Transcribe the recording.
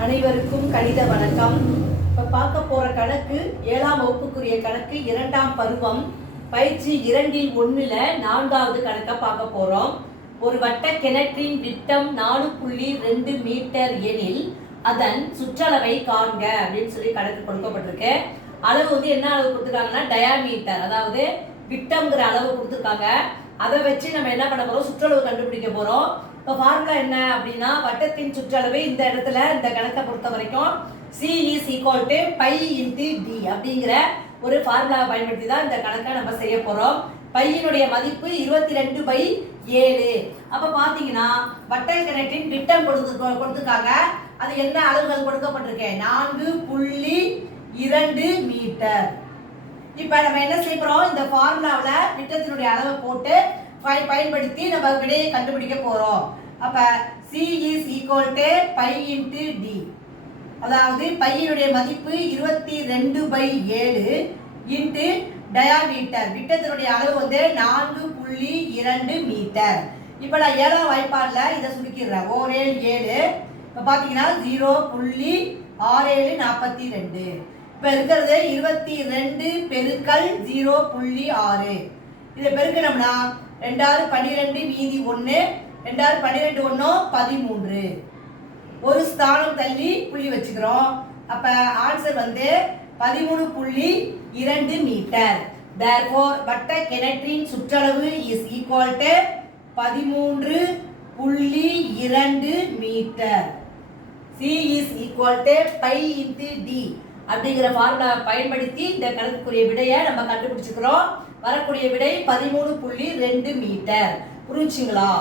அனைவருக்கும் கணித வணக்கம். இப்போ பார்க்க போகிற கணக்கு 7ஆம் வகுப்புக்குரிய கணக்கு 2ஆம் பருவம் பயிற்சி 2-1 4வது கணக்கை பார்க்க போகிறோம். ஒரு வட்ட கிணற்றின் விட்டம் 4.2 மீட்டர் எனில் அதன் சுற்றளவை காண்க அப்படின்னு சொல்லி கணக்கு கொடுக்கப்பட்டிருக்கு. அளவு வந்து என்ன அளவு கொடுத்துருக்காங்கன்னா டயாமீட்டர், அதாவது விட்டம்ங்கிற அளவு கொடுத்துருக்காங்க. அதை வச்சு நம்ம என்ன பண்ண போகிறோம், சுற்றளவு கண்டுபிடிக்க போகிறோம். இப்போ ஃபார்முலா என்ன அப்படின்னா, வட்டத்தின் சுற்றளவு இந்த இடத்துல இந்த கணக்கை பொறுத்த வரைக்கும் C is equal to pi into d அப்படிங்கிற ஒரு ஃபார்முலாவை பயன்படுத்தி தான் இந்த கணக்கை நம்ம செய்ய போகிறோம். பையினுடைய மதிப்பு 22/7. அப்போ பார்த்தீங்கன்னா வட்டல் கிணற்றின் விட்டம் கொடுத்துருக்காங்க. அது என்ன அளவுகள் கொடுக்கப்பட்டிருக்கு, 4.2 மீட்டர். இப்போ நம்ம என்ன செய்ய போகிறோம், இந்த ஃபார்முலாவில் விட்டத்தினுடைய அளவை போட்டு பயன்படுத்தி நம்ம விடையை கண்டுபிடிக்க போறோம். அப்ப C is equal to pi into d, அதாவது பையினுடைய மதிப்பு 22/7 இன்டு டயாமீட்டர், விட்டத்தினுடைய அளவு வந்து 4.2 மீட்டர். இப்போ நான் 7ஆம் வாய்ப்பாடில் இதை சுருக்கிடுறேன். 7 இப்போ பார்த்தீங்கன்னா 0.6742. இப்போ இருக்கிறது 22 பெருக்கல் 0.6. இதை பெருக்கணும்னா 2×12 மீதி 1, 2×12 13. ஒரு ஸ்தானம் தள்ளி புள்ளி வச்சுக்கிறோம். அப்ப ஆன்சர் வந்து 13.2 மீட்டர். therefore வட்ட கிணற்றின் சுற்றளவு is equal to 13.2 metre. C is equal to pi into d அப்படிங்கிற ஃபார்முலா பயன்படுத்தி இந்த கணக்குரிய விடையை நம்ம கண்டுபிடிச்சுக்கிறோம். வரக்கூடிய விடை 13.2 மீட்டர். புரிஞ்சுங்களா?